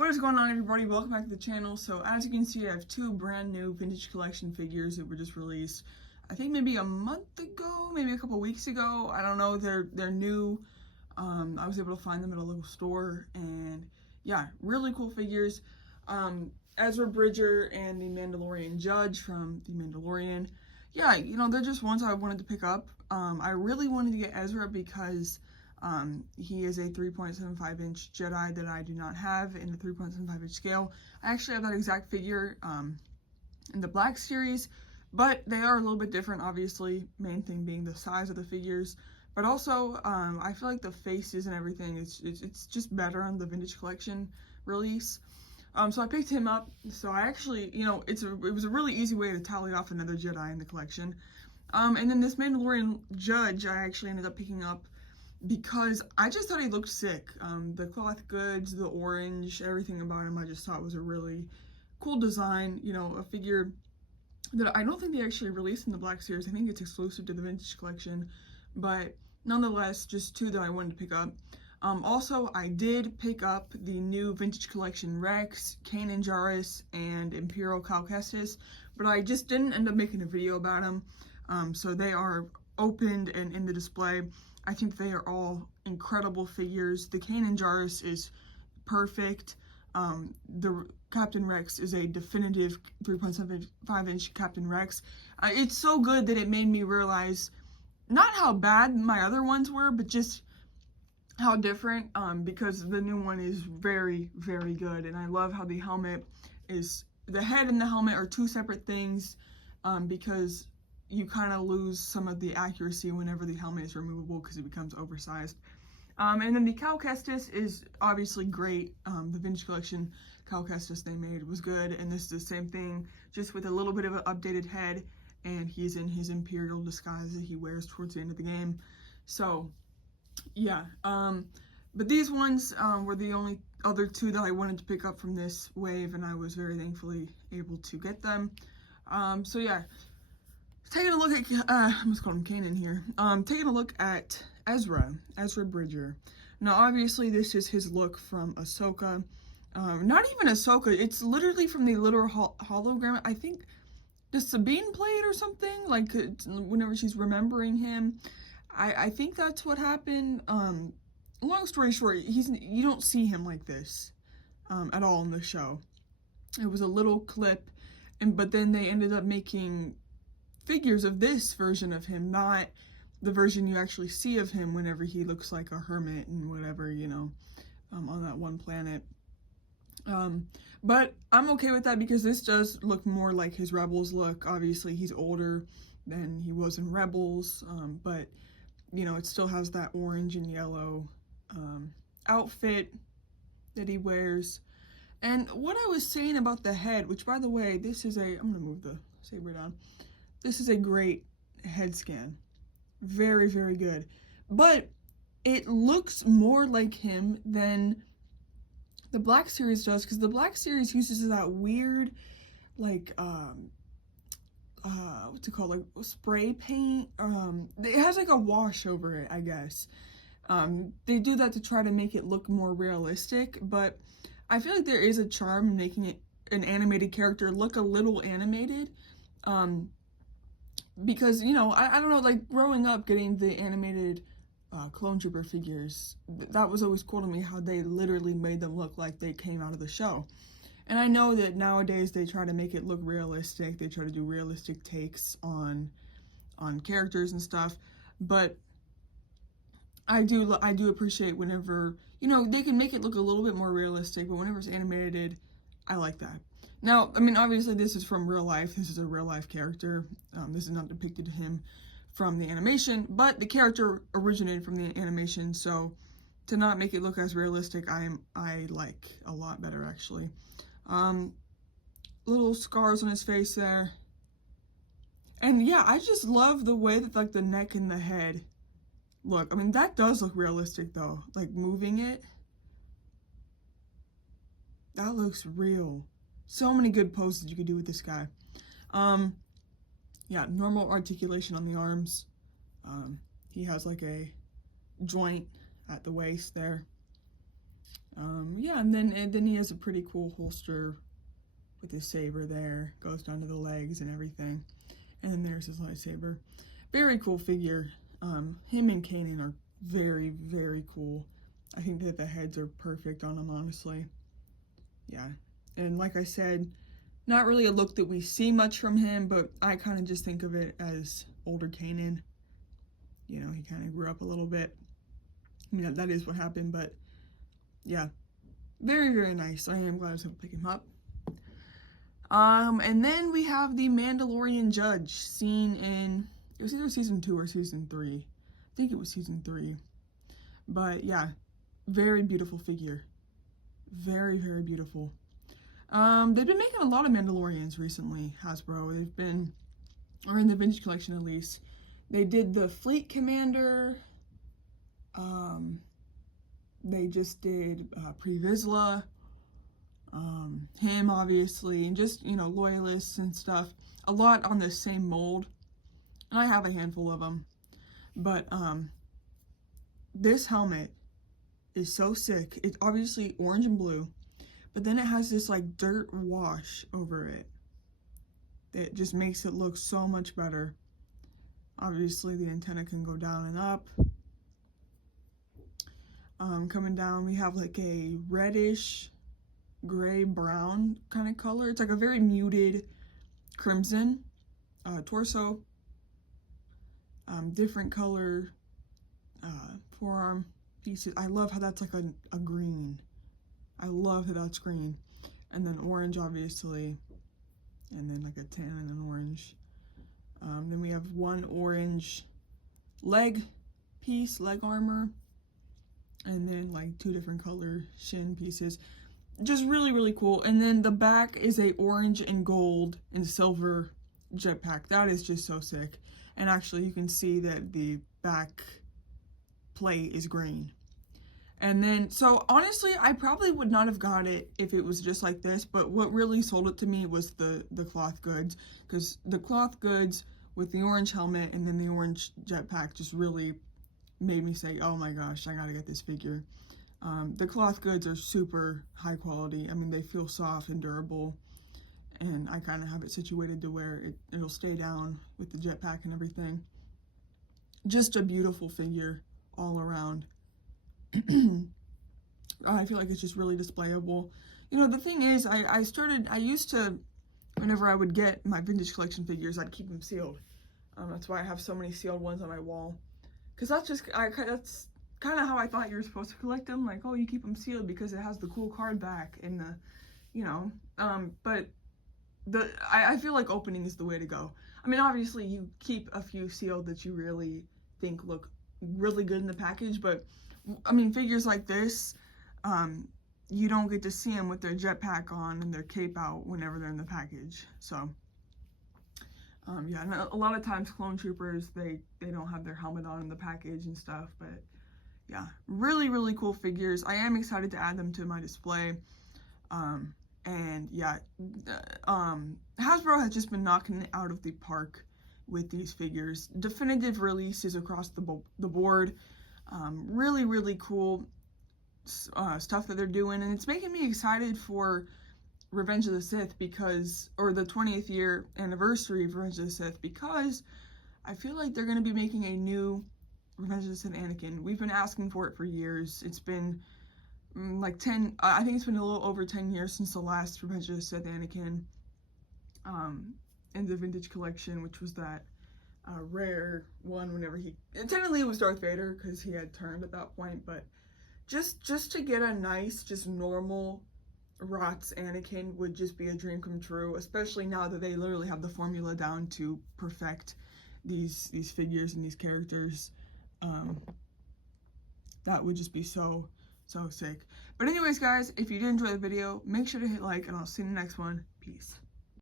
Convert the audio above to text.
What is going on, everybody? Welcome back to the channel. So as you can see, I have two brand new vintage collection figures that were just released, I think maybe a month ago, maybe a couple weeks ago. I don't know. They're new. I was able to find them at a local store, and yeah, really cool figures. Ezra Bridger and the Mandolorian Judge from the Mandolorian. Yeah, you know, they're just ones I wanted to pick up. I really wanted to get Ezra because he is a 3.75 inch Jedi that I do not have in the 3.75 inch scale. I actually have that exact figure in the Black series, but they are a little bit different, obviously, main thing being the size of the figures. But also, I feel like the faces and everything, it's just better on the vintage collection release. So I picked him up. So I actually, you know, it was a really easy way to tally off another Jedi in the collection. And then this Mandalorian Judge, I actually ended up picking up because I just thought he looked sick. The cloth goods, the orange, everything about him I just thought was a really cool design. You know, a figure that I don't think they actually released in the Black series. I think it's exclusive to the vintage collection, but nonetheless, just two that I wanted to pick up. Also, I did pick up the new vintage collection Rex, Kanan Jarrus, and Imperial Cal Kestis, but I just didn't end up making a video about them. So they are opened and in the display. I think they are all incredible figures. The Kanan Jarrus is perfect. The Captain Rex is a definitive 3.75 inch Captain Rex. It's so good that it made me realize not how bad my other ones were, but just how different, because the new one is very, very good. And I love how the helmet is, the head and the helmet are two separate things, because you kind of lose some of the accuracy whenever the helmet is removable because it becomes oversized. And then the Cal Kestis is obviously great. The vintage collection Cal Kestis they made was good, and this is the same thing, just with a little bit of an updated head, and he's in his Imperial disguise that he wears towards the end of the game. So yeah, but these ones were the only other two that I wanted to pick up from this wave, and I was very thankfully able to get them. So yeah, taking a look at, I almost called him Kanan here, taking a look at Ezra Bridger. Now obviously this is his look from Ahsoka, not even Ahsoka, it's literally from the literal hologram. I think, does Sabine play it or something, like whenever she's remembering him? I think that's what happened. Long story short, you don't see him like this at all in the show. It was a little clip, but then they ended up making figures of this version of him, not the version you actually see of him whenever he looks like a hermit and whatever, you know, on that one planet. But I'm okay with that because this does look more like his Rebels look. Obviously he's older than he was in Rebels, but you know, it still has that orange and yellow outfit that he wears. And what I was saying about the head, which by the way, this is I'm gonna move the saber down. This is a great head scan. Very, very good. But it looks more like him than the Black series does, because the Black series uses that weird, like, what's it called, like spray paint. It has like a wash over it, I guess. They do that to try to make it look more realistic, but I feel like there is a charm in making it an animated character look a little animated. Because, you know, I don't know, like growing up getting the animated Clone Trooper figures, that was always cool to me, how they literally made them look like they came out of the show. And I know that nowadays they try to make it look realistic, they try to do realistic takes on characters and stuff, but I do appreciate whenever, you know, they can make it look a little bit more realistic, but whenever it's animated, I like that. Now, I mean, obviously this is from real life. This is a real life character. This is not depicted him from the animation, but the character originated from the animation, so to not make it look as realistic, I like a lot better, actually. Little scars on his face there. And yeah, I just love the way that like the neck and the head look. I mean, that does look realistic though. Like moving it, that looks real. So many good poses you could do with this guy. Yeah, normal articulation on the arms. He has like a joint at the waist there. Yeah, and then he has a pretty cool holster with his saber there, goes down to the legs and everything. And then there's his lightsaber. Very cool figure. Him and Kanan are very, very cool. I think that the heads are perfect on him, honestly. Yeah. And like I said, not really a look that we see much from him, but I kind of just think of it as older Kanan. You know, he kind of grew up a little bit. I mean, that is what happened, but yeah. Very, very nice. I am glad I was able to pick him up. And then we have the Mandolorian Judge, seen in, it was either season 2 or season 3. I think it was season 3. But yeah, very beautiful figure. Very, very beautiful. They've been making a lot of Mandalorians recently, Hasbro. They've been, or in the vintage collection at least. They did the Fleet Commander. They just did Pre-Vizsla. Him, obviously, and just, you know, loyalists and stuff. A lot on the same mold. And I have a handful of them. But, this helmet is so sick. It's obviously orange and blue. But then it has this, like, dirt wash over it. It just makes it look so much better. Obviously, the antenna can go down and up. Coming down, we have, like, a reddish gray brown kind of color. It's like a very muted crimson torso, different color forearm pieces. I love how that's like a green. I love that that's green. And then orange, obviously, and then like a tan and an orange. Then we have one orange leg piece, leg armor, and then like 2 different color shin pieces. Just really, really cool. And then the back is a orange and gold and silver jetpack. That is just so sick. And actually you can see that the back plate is green. And then, so honestly, I probably would not have got it if it was just like this, but what really sold it to me was the cloth goods, because the cloth goods with the orange helmet and then the orange jetpack just really made me say, oh my gosh, I gotta get this figure. The cloth goods are super high quality. I mean, they feel soft and durable, and I kind of have it situated to where it'll stay down with the jetpack and everything. Just a beautiful figure all around. I feel like it's just really displayable. You know, the thing is, I used to, whenever I would get my vintage collection figures, I'd keep them sealed. That's why I have so many sealed ones on my wall. Because that's kind of how I thought you were supposed to collect them. Like, oh, you keep them sealed because it has the cool card back and the, you know, but I feel like opening is the way to go. I mean, obviously you keep a few sealed that you really think look really good in the package, but I mean, figures like this, you don't get to see them with their jetpack on and their cape out whenever they're in the package. So yeah, and a lot of times clone troopers, they don't have their helmet on in the package and stuff, but yeah, really, really cool figures. I am excited to add them to my display. And yeah, Hasbro has just been knocking it out of the park with these figures. Definitive releases across the board. Really, really cool stuff that they're doing, and it's making me excited for Revenge of the Sith because, or the 20th year anniversary of Revenge of the Sith, because I feel like they're going to be making a new Revenge of the Sith Anakin. We've been asking for it for years. It's been like 10, I think it's been a little over 10 years since the last Revenge of the Sith Anakin in the vintage collection, which was that rare one whenever technically it was Darth Vader because he had turned at that point, but just to get a nice, just normal Rots Anakin would just be a dream come true, especially now that they literally have the formula down to perfect these figures and these characters. That would just be so sick. But anyways, guys, if you did enjoy the video, make sure to hit like, and I'll see you in the next one. Peace.